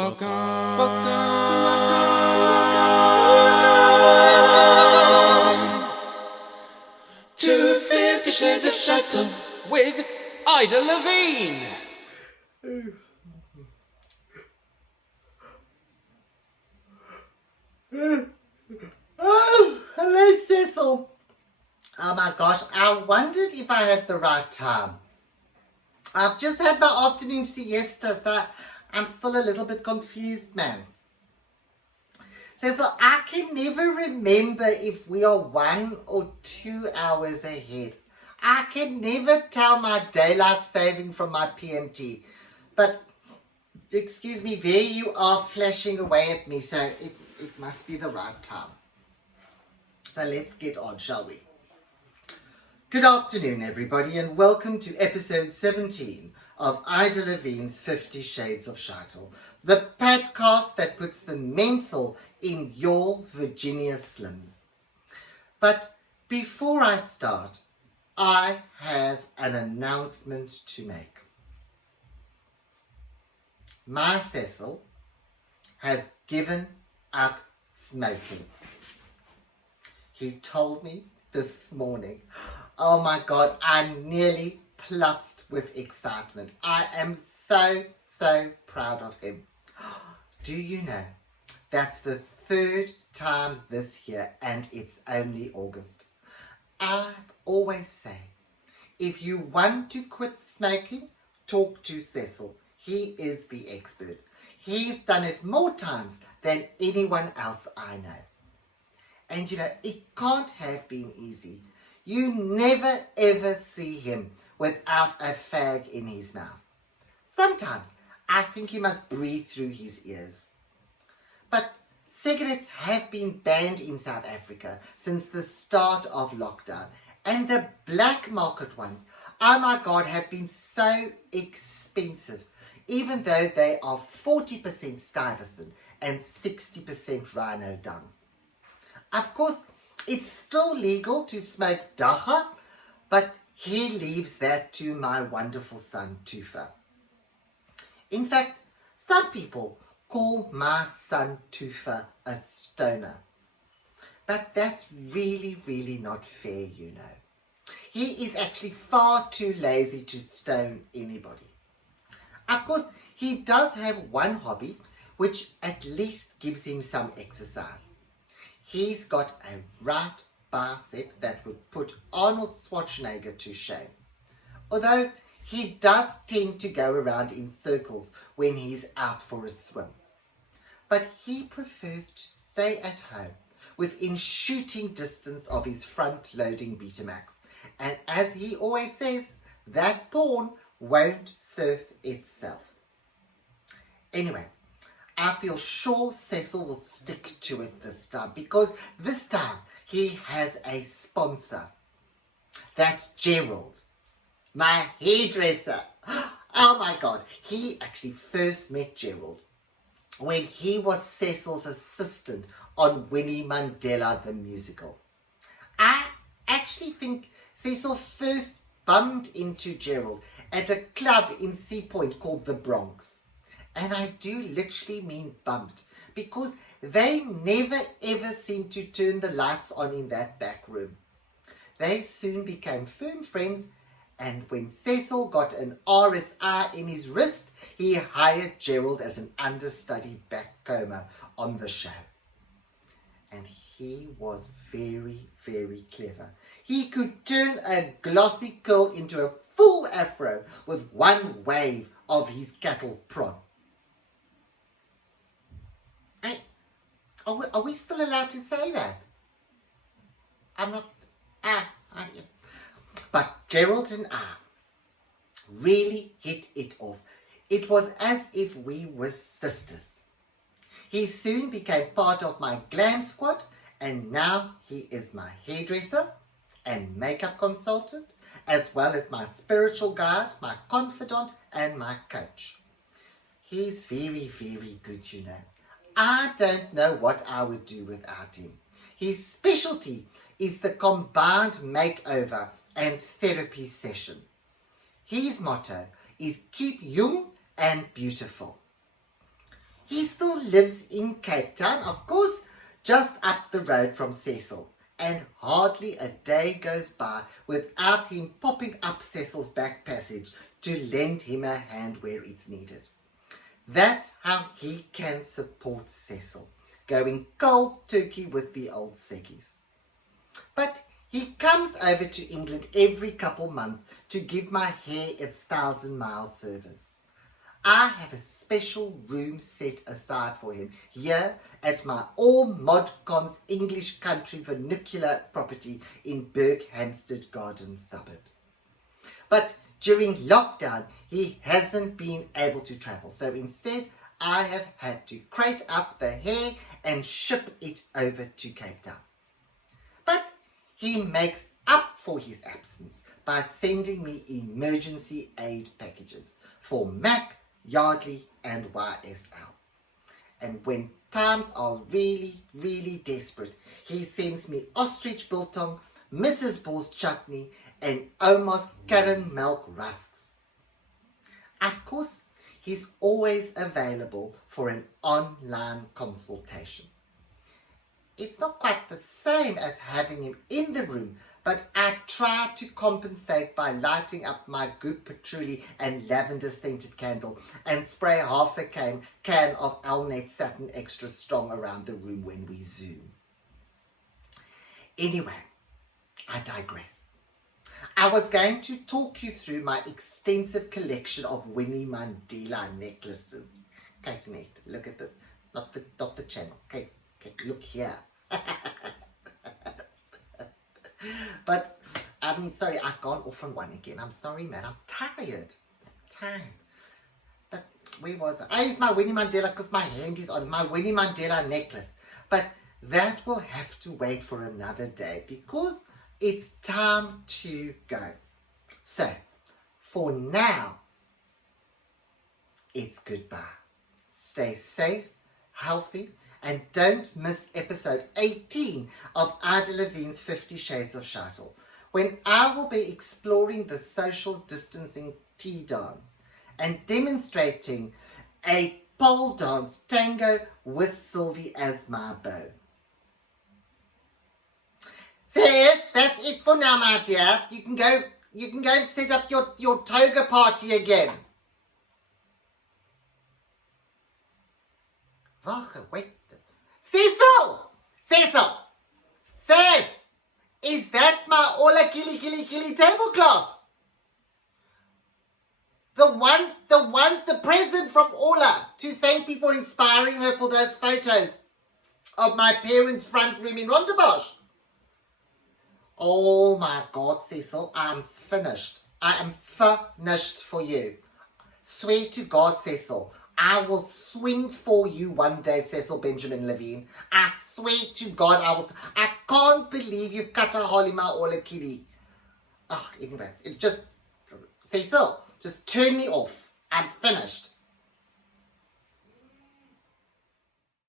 Welcome to 50 Shades of Shuttle with LEVIN. Oh, hello, Cecil. Oh my gosh, I wondered if I had the right time. I've just had my afternoon siesta, so I'm still a little bit confused, man. Cecil, I can never remember if we are 1 or 2 hours ahead. I can never tell my daylight saving from my PMT. But, excuse me, there you are flashing away at me, so it must be the right time. So let's get on, shall we? Good afternoon, everybody, and welcome to episode 17 of Ida Levin's 50 Shades of Shuttle, the podcast that puts the menthol in your Virginia Slims. But before I start, I have an announcement to make. My Cecil has given up smoking. He told me this morning. Oh my God, I'm nearly plutzed with excitement. I am so proud of him. Do you know, that's the 3rd time this year and it's only August. I always say, if you want to quit smoking, talk to Cecil. He is the expert. He's done it more times than anyone else I know. And you know, it can't have been easy. You never ever see him without a fag in his mouth. Sometimes I think he must breathe through his ears. But cigarettes have been banned in South Africa since the start of lockdown. And the black market ones, oh my God, have been so expensive. Even though they are 40% Stuyvesant and 60% Rhino dung. Of course, it's still legal to smoke dagga, but he leaves that to my wonderful son, Tufa. In fact, some people call my son Tufa a stoner. But that's really not fair, you know. He is actually far too lazy to stone anybody. Of course, he does have one hobby, which at least gives him some exercise. He's got a right bicep that would put Arnold Schwarzenegger to shame. Although he does tend to go around in circles when he's out for a swim. But he prefers to stay at home within shooting distance of his front-loading Betamax. And as he always says, that porn won't surf itself. Anyway, I feel sure Cecil will stick to it this time because this time he has a sponsor. That's Gerald, my hairdresser. Oh my God, he actually first met Gerald when he was Cecil's assistant on Winnie Mandela the musical. I actually think Cecil first bumped into Gerald at a club in Sea Point called the Bronx. And I do literally mean bumped because they never ever seemed to turn the lights on in that back room. They soon became firm friends, and when Cecil got an RSI in his wrist, he hired Gerald as an understudy backcomer on the show. And he was very clever. He could turn a glossy curl into a full afro with one wave of his cattle prod. Are we still allowed to say that? I'm not. But Gerald and I really hit it off. It was as if we were sisters. He soon became part of my glam squad, and now he is my hairdresser and makeup consultant, as well as my spiritual guide, my confidant, and my coach. He's very good, you know. I don't know what I would do without him. His specialty is the combined makeover and therapy session. His motto is keep young and beautiful. He still lives in Cape Town, of course, just up the road from Cecil. And hardly a day goes by without him popping up Cecil's back passage to lend him a hand where it's needed. That's how he can support Cecil, going cold turkey with the old Seggies. But he comes over to England every couple months to give my hair its 1,000-mile service. I have a special room set aside for him here at my all mod cons English country vernacular property in Berkhamsted Garden suburbs. But during lockdown, he hasn't been able to travel, so instead I have had to crate up the hair and ship it over to Cape Town. But he makes up for his absence by sending me emergency aid packages for Mac, Yardley and YSL. And when times are really, really desperate, he sends me ostrich biltong, Mrs. Bull's chutney and Omar's caramel rusks. Of course, he's always available for an online consultation. It's not quite the same as having him in the room, but I try to compensate by lighting up my Goop Patchouli and lavender scented candle and spray half a can of Alnet Satin Extra Strong around the room when we Zoom. Anyway, I digress. I was going to talk you through my extensive collection of Winnie Mandela necklaces. Okay, Nate, look at this. Not the channel. Okay, look here. But, sorry, I've gone off on one again. I'm sorry, man. I'm tired. But where was I? I used my Winnie Mandela because my hand is on my Winnie Mandela necklace. But that will have to wait for another day because it's time to go. So, for now, it's goodbye. Stay safe, healthy, and don't miss episode 18 of Ida Levin's 50 Shades of Shuttle, when I will be exploring the social distancing tea dance and demonstrating a pole dance tango with Sylvie as my beau. So yes, that's it for now, my dear. You can go and set up your toga party again. Wait. Cecil! Says, is that my Ola Kili tablecloth? The present from Ola to thank me for inspiring her for those photos of my parents' front room in Rondebosch. Oh my God, Cecil, I'm finished. I am finished for you. Swear to God, Cecil, I will swing for you one day, Cecil Benjamin Levin. I swear to God, I can't believe you've cut a hole in my Ola Kili. Anyway, Cecil, just turn me off. I'm finished.